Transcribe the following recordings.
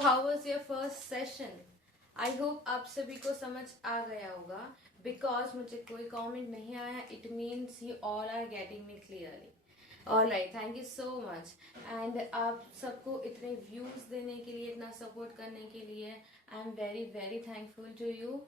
How was your first session? I hope आप सभी को समझ आ गया होगा बिकॉज मुझे कोई कमेंट नहीं आया. It means you all are getting me clearly. Alright, thank you so much. And आप सबको इतने व्यूज देने के लिए, इतना सपोर्ट करने के लिए I am very very thankful to you.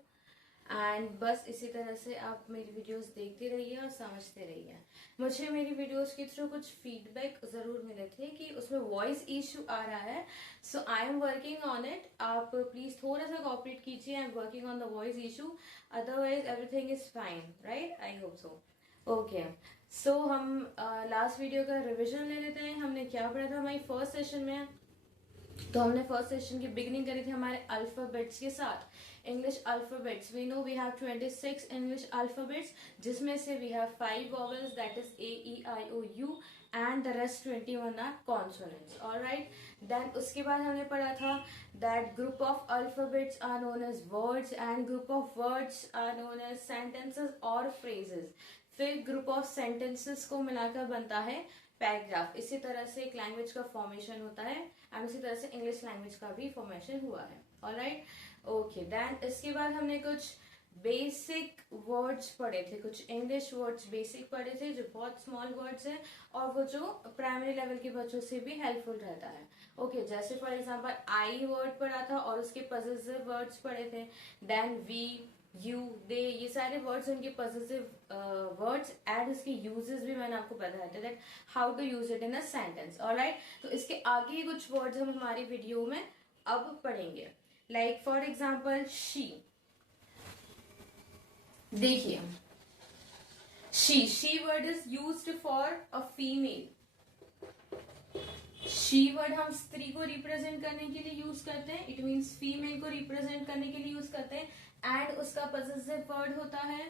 And बस इसी तरह से आप मेरी वीडियोस देखते रहिए और समझते रहिए. मुझे मेरी वीडियोस के थ्रू कुछ फीडबैक जरूर मिले थे कि उसमें वॉइस इशू आ रहा है. So I am working on it. आप प्लीज थोड़ा सा कोऑपरेट कीजिए. I am working on the voice issue. Otherwise everything is fine, right? I hope so. Okay, so हम लास्ट वीडियो का रिविजन ले लेते हैं. हमने क्या पढ़ा था हमारी फर्स्ट सेशन में? तो हमने फर्स्ट सेशन की बिगिनिंग करी थी हमारे अल्फाबेट्स के साथ. English alphabets, we know we have 26 English alphabets, जिसमें से we have 5 vowels, that is A E I O U, and the rest 21 are consonants. Alright, then उसके बाद हमने पढ़ा था that group of alphabets are known as words and group of words are known as sentences और phrases. फिर group of sentences को मिलाकर बनता है पैराग्राफ. इसी तरह से एक लैंग्वेज का फॉर्मेशन होता है एंड उसी तरह से इंग्लिश लैंग्वेज का भी फॉर्मेशन हुआ है. Alright, okay. देन इसके बाद हमने कुछ बेसिक वर्ड्स पढ़े थे, कुछ इंग्लिश वर्ड्स बेसिक पढ़े थे जो बहुत स्मॉल वर्ड्स हैं और वो जो प्राइमरी लेवल के बच्चों से भी हेल्पफुल रहता है. ओके, जैसे फॉर एग्जांपल आई वर्ड पढ़ा था और उसके पजेसिव वर्ड्स पढ़े थे. देन वी, यू, दे, ये सारे वर्ड्स उनके पॉजिटिव वर्ड्स एंड उसके यूजेस भी मैंने आपको बताया था that how to use it in a sentence. Alright, तो इसके आगे कुछ वर्ड्स हम हमारी वीडियो में अब पढ़ेंगे. Like for example she. देखिए, she word is used for a female. She word हम स्त्री को रिप्रेजेंट करने के लिए यूज करते हैं. इट मीन्स फीमेल को रिप्रेजेंट करने के लिए यूज करते हैं. एंड उसका पॉजिटिव वर्ड होता है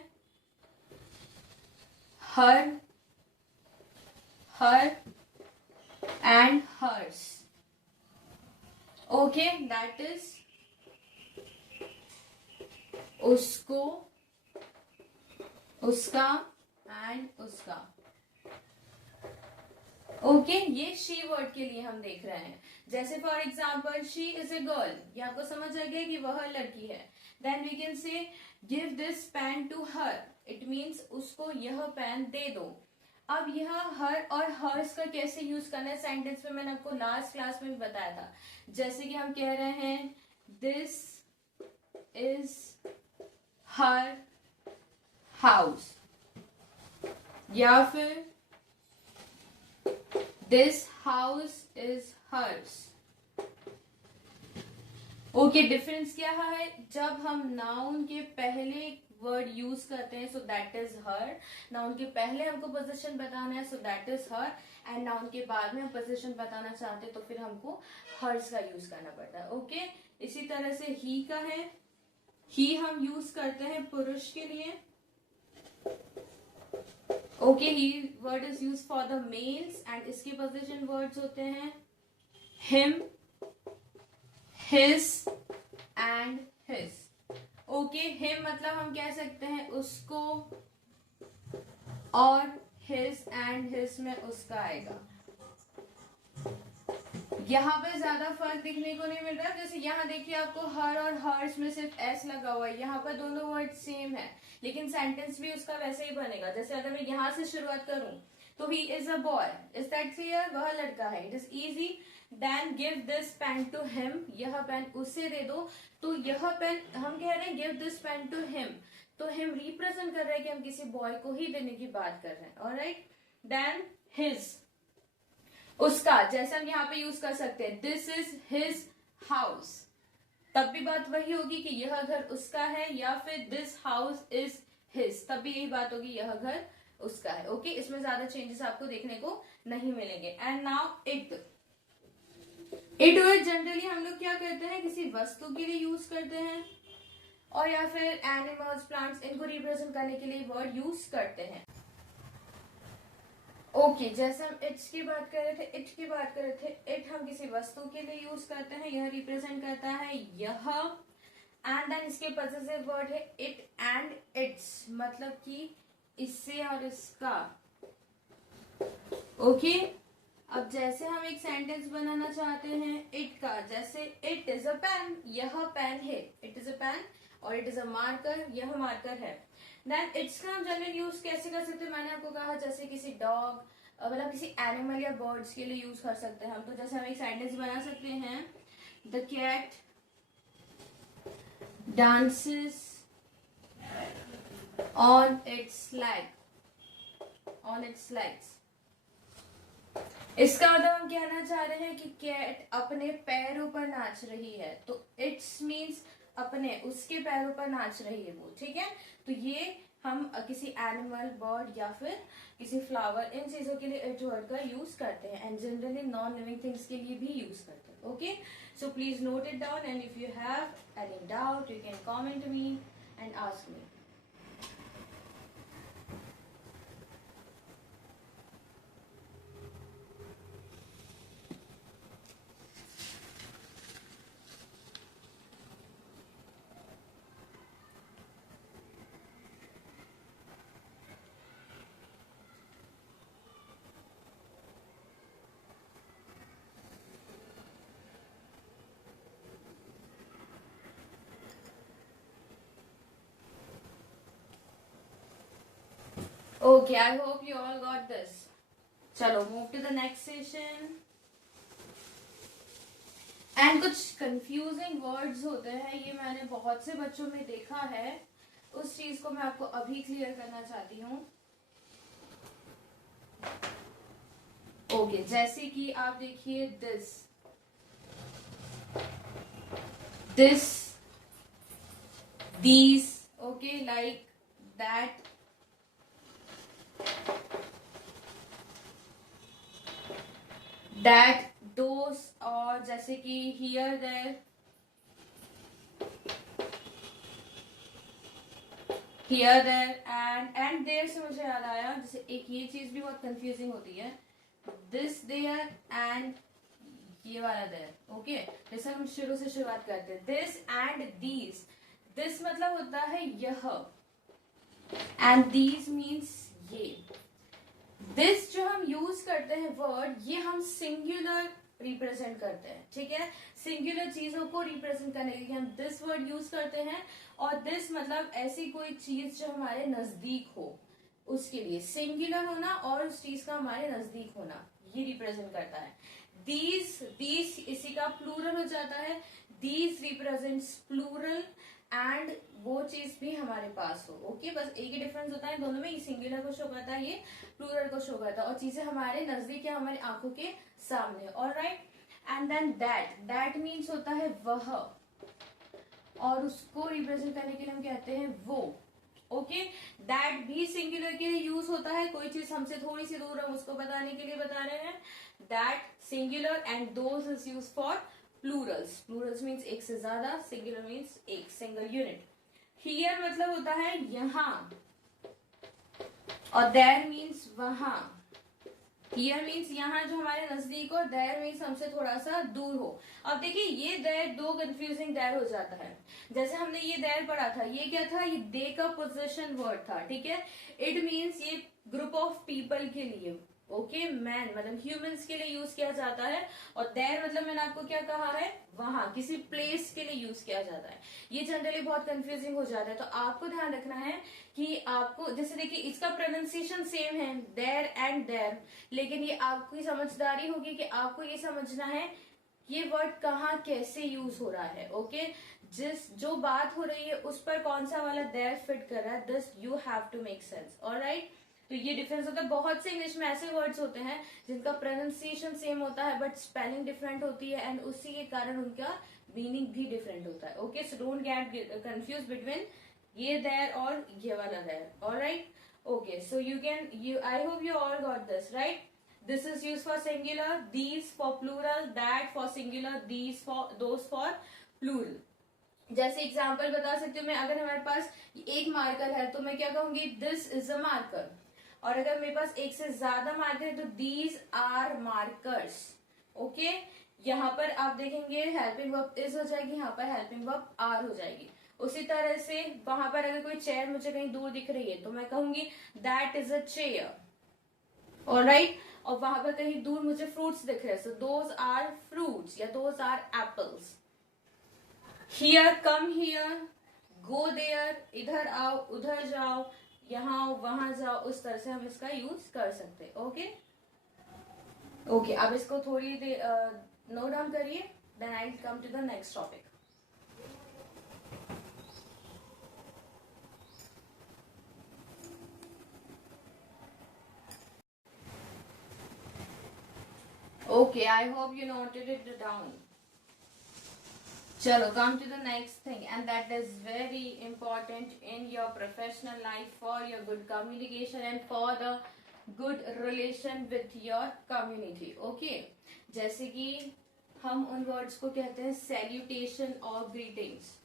her, her and hers. Okay, that is उसको, उसका एंड उसका. ओके, ये शी वर्ड के लिए हम देख रहे हैं. जैसे for example she is a girl, ये आपको समझ आ गया कि वह लड़की है. Then we can say give this pen to her. It means उसको यह पेन दे दो. अब यह हर और हर्स का कैसे यूज करना है सेंटेंस में मैंने आपको लास्ट क्लास में बताया था. जैसे कि हम कह रहे हैं दिस इज हर हाउस, या फिर this house is hers. Okay, difference क्या है? जब हम नाउन के पहले वर्ड यूज करते हैं so that is her. Noun के पहले हमको पोजीशन बताना है so that is her. And noun के बाद में हम पोजीशन बताना चाहते हैं तो फिर हमको हर्स का यूज करना पड़ता है. ओके, इसी तरह से ही का है. ही हम यूज करते हैं पुरुष के लिए. Okay, he word is use for the mails and इसके पोजीशन वर्ड्स होते हैं him, his and his. Okay, him मतलब हम कह सकते हैं उसको और हिज एंड हिज में उसका आएगा. यहाँ पे ज्यादा फर्क दिखने को नहीं मिल रहा. जैसे यहाँ देखिए आपको हर और हर्स में सिर्फ एस लगा हुआ है. यहाँ पर दोनों वर्ड सेम है लेकिन सेंटेंस भी उसका वैसे ही बनेगा. जैसे अगर मैं यहाँ से शुरुआत करूं तो he is a boy, is that clear? वह लड़का है. It is easy. Then give this pen to him, यह पेन उसे दे दो. तो यह पेन हम कह रहे हैं give this pen to him, तो हिम रिप्रेजेंट कर रहे हैं कि हम किसी बॉय को ही देने की बात कर रहे हैं. ऑलराइट, देन हिज, उसका. जैसे हम यहाँ पे यूज कर सकते हैं दिस इज हिज हाउस, तब भी बात वही होगी कि यह घर उसका है. या फिर दिस हाउस इज हिज, तब भी यही बात होगी यह घर उसका है. ओके, इसमें ज्यादा चेंजेस आपको देखने को नहीं मिलेंगे. And now it. It word generally हम लोग क्या करते हैं, किसी वस्तु के लिए यूज करते हैं और या फिर एनिमल्स, प्लांट्स, इनको रिप्रेजेंट करने के लिए वर्ड यूज करते हैं. ओके, जैसे हम इट्स की बात कर रहे थे, इट की बात कर रहे थे. इट हम किसी वस्तु के लिए यूज करते हैं, यह रिप्रेजेंट करता है यह. एंड देन इसके पॉजिटिव वर्ड है इट एंड इट्स, मतलब कि इससे और इसका. ओके, अब जैसे हम एक सेंटेंस बनाना चाहते हैं इट का, जैसे इट इज अ पेन, यह पेन है, इट इज अ पेन, और इट इज अ मार्कर, यह मार्कर है। देन इट्स का हम जनरल यूज कैसे कर सकते हैं, मैंने आपको कहा जैसे किसी डॉग, मतलब किसी एनिमल या बर्ड्स के लिए यूज कर सकते हैं हम। तो जैसे हम एक सेंटेंस बना सकते हैं, the cat dances on its leg, on its legs। इसका मतलब हम कहना चाह रहे हैं कि कैट अपने पैरों पर नाच रही है, तो इट्स मीन्स अपने, उसके पैरों पर नाच रही है वो, ठीक है। तो ये हम किसी एनिमल, बर्ड या फिर किसी फ्लावर, इन चीजों के लिए इट वर्ड का यूज करते हैं, and generally non living things के लिए भी यूज करते हैं। Okay, so please note it down, and if you have any doubt you can comment me and ask me. Okay, I hope you all got this. चलो move to the next session. And कुछ confusing words होते हैं, ये मैंने बहुत से बच्चों में देखा है, उस चीज को मैं आपको अभी क्लियर करना चाहती हूँ। ओके, जैसे कि आप देखिए this, this, these, okay, like that, that, those, और जैसे कि here, there, here, there, and there से मुझे याद आया, जैसे एक ये चीज भी बहुत कंफ्यूजिंग होती है, this, there, and ये वाला there, ओके। जैसे हम शुरू से शुरुआत करते हैं, this and these, this मतलब होता है यह, and these means ये। दिस जो हम यूज करते हैं वर्ड, ये हम सिंगुलर रिप्रेजेंट करते हैं, ठीक है। सिंगुलर चीजों को रिप्रेजेंट करने के लिए हम दिस वर्ड यूज करते हैं, और दिस मतलब ऐसी कोई चीज जो हमारे नजदीक हो, उसके लिए सिंगुलर होना और उस चीज का हमारे नजदीक होना, ये रिप्रेजेंट करता है। दीज, दीज इसी का प्लूरल हो जाता है, दीज रिप्रेजेंट्स प्लूरल, एंड वो चीज भी हमारे पास हो, ओके। बस एक ही डिफरेंस होता है दोनों में, ये सिंगुलर को शो करता है, ये प्लूरल को शो करता है, और चीजें हमारे नजदीक या हमारी आंखों के सामने, alright. And then that, that means होता है वह, और उसको रिप्रेजेंट करने के लिए हम कहते हैं वो, ओके। दैट भी सिंगुलर के लिए यूज होता है, कोई चीज हमसे थोड़ी सी दूर है उसको बताने के लिए बता रहे हैं, that singular, and those is use for Plurals. Plurals means एक से ज्यादा, सिंगुलर मीन्स एक सिंगल यूनिट। हियर मतलब होता है यहां, और देयर मीन्स वहां। हियर मीन्स यहाँ जो हमारे नजदीक हो, देयर मीन्स हमसे थोड़ा सा दूर हो। अब देखिए ये देयर, दो कंफ्यूजिंग देयर हो जाता है। जैसे हमने ये देयर पढ़ा था, ये क्या था, ये दे का पोजीशन वर्ड था, ठीक है। इट मीन्स ये ग्रुप ऑफ पीपल के लिए, ओके, मैन मतलब ह्यूमंस के लिए यूज किया जाता है, और देयर मतलब मैंने आपको क्या कहा है, वहां किसी प्लेस के लिए यूज किया जाता है। ये जनरली बहुत कंफ्यूजिंग हो जाता है, तो आपको ध्यान रखना है कि आपको, जैसे देखिए इसका प्रोनाउंसिएशन सेम है, देयर एंड देयर, लेकिन ये आपकी समझदारी होगी कि आपको ये समझना है ये वर्ड कहाँ कैसे यूज हो रहा है, ओके। जिस जो बात हो रही है उस पर कौन सा वाला देयर फिट कर रहा है, this you have to make sense, alright. तो ये डिफरेंस होता है। बहुत से इंग्लिश में ऐसे वर्ड्स होते हैं जिनका प्रोनाउंसिएशन सेम होता है बट स्पेलिंग डिफरेंट होती है, एंड उसी के कारण उनका मीनिंग भी डिफरेंट होता है, okay. So don't get confuse between ये देयर और ये वाला there, alright, okay. So you can, you, I hope you all got this, right. This is used for singular, these for plural, that for singular, these for, those for plural. जैसे example बता सकती हूँ मैं, अगर हमारे पास एक marker है तो मैं क्या कहूंगी, दिस इज अ मार्कर। और अगर मेरे पास एक से ज्यादा मार्कर है तो दीज आर मार्कर्स, ओके। यहाँ पर आप देखेंगे हेल्पिंग वर्ब इज हो जाएगी, यहाँ पर हेल्पिंग वर्ब आर हो जाएगी। उसी तरह से वहां पर अगर कोई चेयर मुझे कहीं दूर दिख रही है तो मैं कहूंगी that is a chair, alright. और वहां पर कहीं दूर मुझे फ्रूट्स दिख रहे हैं, सो दोज आर फ्रूट्स या those are apples. Here, come here, go there, इधर आओ उधर जाओ, यहाँ आओ वहां जाओ, उस तरह से हम इसका यूज कर सकते हैं। ओके ओके, अब इसको थोड़ी देर नोट डाउन करिए, then I come to the next topic. Okay, I hope you noted it down. Chalo, come to the next thing, and that is very important in your professional life for your good communication and for the good relation with your community. Okay, जैसे कि हम उन words को कहते हैं salutation और greetings.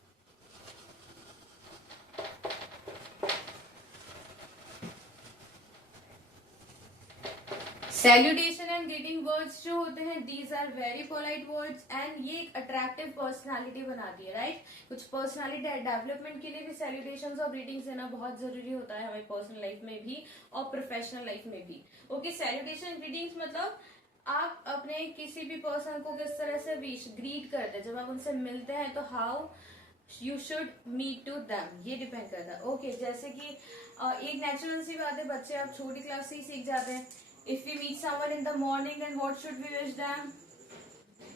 Salutation and greeting words जो होते हैं, these are very polite words and ये एक अट्रैक्टिव पर्सनालिटी बनाती है, राइट? कुछ पर्सनालिटी डेवलपमेंट के लिए भी सैल्यूटेशंस और ग्रीटिंग्स देना बहुत जरूरी होता है, हमारी पर्सनल लाइफ में भी और प्रोफेशनल लाइफ में भी। ओके, सैल्यूटेशन ग्रीटिंग्स मतलब आप अपने किसी भी पर्सन को किस तरह से ग्रीट करते हैं, जब आप उनसे मिलते हैं तो how you should meet to them, ये डिपेंड करता है। ओके, जैसे कि एक नेचुरल सी बात है, बच्चे आप छोटी क्लास से ही सीख जाते हैं। If we meet someone in the morning, then what should we wish them?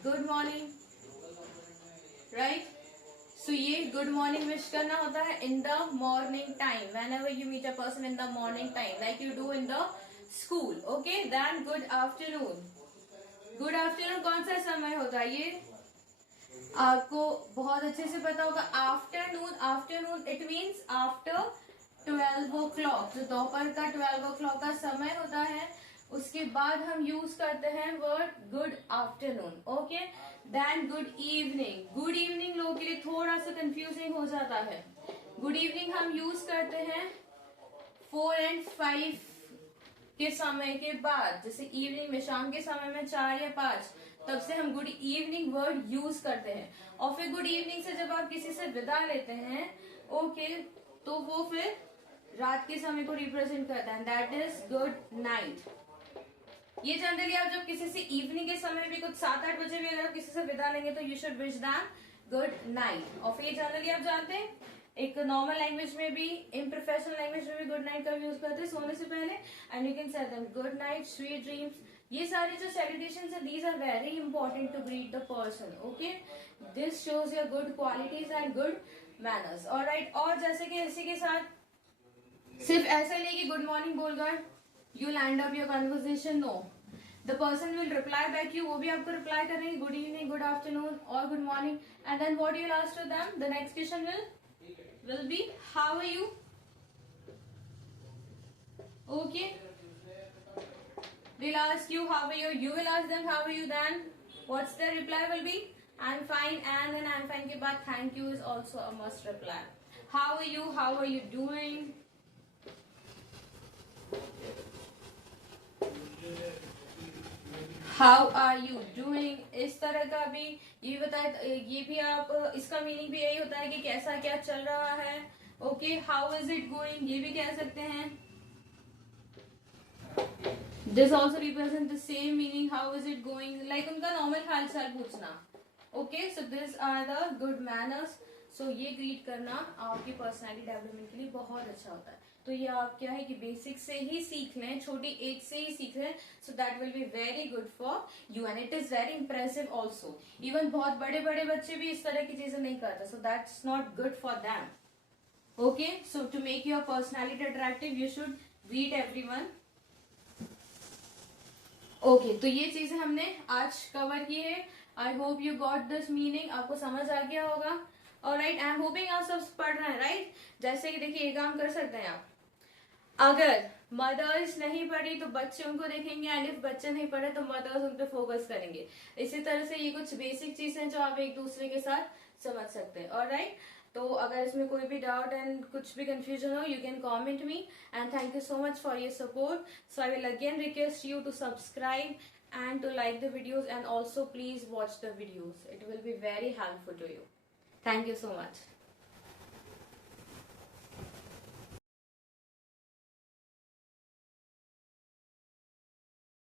Good morning, right? So ये good morning wish करना होता है in the morning time. Whenever you meet a person in the morning time, like you do in the school, okay? Then good afternoon. Good afternoon कौन सा समय होता है? ये आपको बहुत अच्छे से पता होगा। Afternoon, afternoon it means after 12 o'clock, जो दोपहर का 12 o'clock का समय होता है, उसके बाद हम यूज करते हैं word good afternoon. Okay, then good evening. Good evening लोगों के लिए थोड़ा सा कंफ्यूजिंग हो जाता है। गुड इवनिंग हम यूज करते हैं 4 and 5 के समय के बाद, जैसे इवनिंग में, शाम के समय में 4 या 5, तब से हम गुड इवनिंग वर्ड यूज करते हैं। और फिर गुड इवनिंग से जब आप किसी से विदा लेते हैं, ओके, तो वो फिर रात के समय को रिप्रेजेंट करता है, दैट इज गुड नाइट। ये जनरली आप जब किसी से इवनिंग के समय भी कुछ 7-8 बजे भी अगर आप किसी से विदा लेंगे तो you should wish them good night. और फिर जनरली आप जानते हैं एक नॉर्मल लैंग्वेज में भी, इन प्रोफेशनल लैंग्वेज में भी गुड नाइट का यूज करते हैं सोने से पहले, and you can say them good night, sweet dreams. ये सारे जो सैल्यूटेशंस हैं, these are very important to greet the person. Okay, this shows your good qualities and good manners. Alright, और जैसे कि इसी के साथ सिर्फ ऐसा नहीं कि गुड मॉर्निंग बोलकर you'll end up your conversation, no, the person will reply back you, वो भी आपको reply करेंगे good evening, good afternoon or good morning, and then what you'll ask to them, the next question will be how are you? Okay, they'll ask you how are you, you will ask them how are you, then what's their reply will be I'm fine, and then I'm fine के बाद thank you is also a must reply. How are you, how are you doing? How are you doing, इस तरह का भी ये बताए, ये भी आप, इसका मीनिंग भी यही होता है कि कैसा क्या चल रहा है। Okay, how is it going, ये भी कह सकते हैं। This also represent the same meaning, how is it going, like उनका नॉर्मल हाल चाल पूछना। Okay, so this are the good manners. So ये ग्रीट करना आपकी पर्सनैलिटी डेवलपमेंट के लिए बहुत अच्छा होता है। तो ये आप क्या है कि बेसिक से ही सीख लें, छोटी एज से ही सीख लें, so that will be very good for you and it is very impressive also. Even बहुत बड़े बड़े बच्चे भी इस तरह की चीजें नहीं करते, so that's not good for them. Okay, so to make your personality attractive you should greet everyone. Okay, तो ये चीजें हमने आज कवर की है। I hope you got this meaning, आपको समझ आ गया होगा। ऑलराइट, आई एम होपिंग आप सब पढ़ रहे हैं, राइट? जैसे कि देखिए, ये काम कर सकते हैं आप, अगर मदर्स नहीं पढ़ी तो बच्चे उनको देखेंगे, एंड इफ बच्चे नहीं पढ़े तो मदर्स उन पे फोकस करेंगे। इसी तरह से ये कुछ बेसिक चीजें जो आप एक दूसरे के साथ समझ सकते हैं। ऑलराइट, तो अगर इसमें कोई भी डाउट एंड कुछ भी कंफ्यूजन हो, you can comment me, and thank you so much for your support. So I will again request you to subscribe and to like the videos, and also please watch the videos. It will be very helpful to you. Thank you so much.